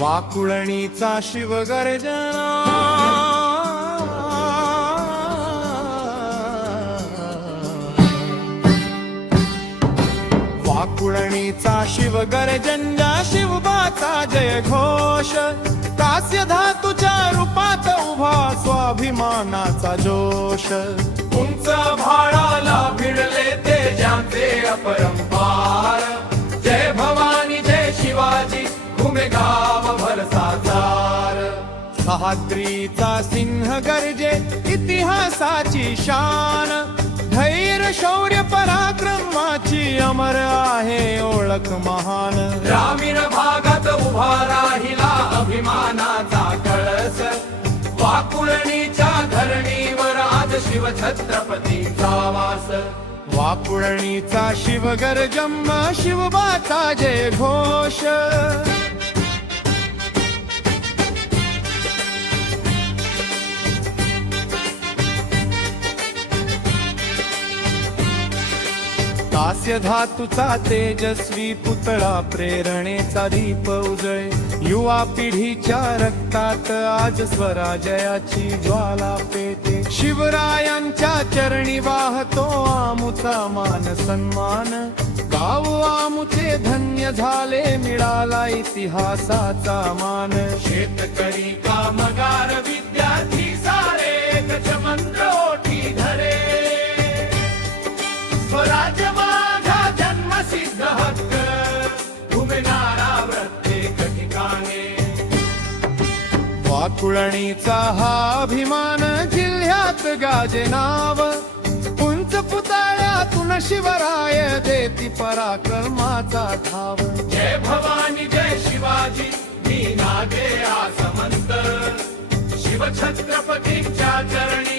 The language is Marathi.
वाकुळणीचा शिवगर्जना वाकुळणीचा शिवगर्जना शिवबाचा जय घोष कास्य धातूच्या रूपात उभा स्वाभिमानाचा जोश उंच भाळाला भिडले ते ज्यांचे अपरंपार जय भवानी जय शिवाजी घुमे गाव भर सातार सह्याद्रीचा सिंह गर्जे इतिहासाची शान धैर्य शौर्य पराक्रमाची अमर आहे ओळख महान ग्रामीण भागात उभा राहिला अभिमानाचा कळस वाकुळणीच्या धरणीवर आज शिवछत्रपतींचा वास वाकुळणीचा शिवगर्जम शिवबाचा जय घोष कास्य धातूचा तेजस्वी पुतळा प्रेरणेचा दीप उजळे युवा पिढीच्या रक्तात आज स्वराजयाची ज्वाला पेटे शिवरायांच्या चरणी वाहतो आमुचा मान सन्मान गाव आमुचे धन्य झाले मिळाला इतिहासाचा मान शेतकरी कामगार विद्यार्थी सारे एकच मंत्र ओठी धरे स्वराज्य माझा जन्मसिद्ध हक्क उमेनारा प्रत्येक ठिकाणी वाकुळणीचा हा अभिमान जिल्ह्यात गाजे नाव उंच पुतळ्यातून शिवराय देती पराक्रमाचा ठाव जय भवानी जय शिवाजी मी नागे आसमंत शिवछत्रपतींच्या चरणी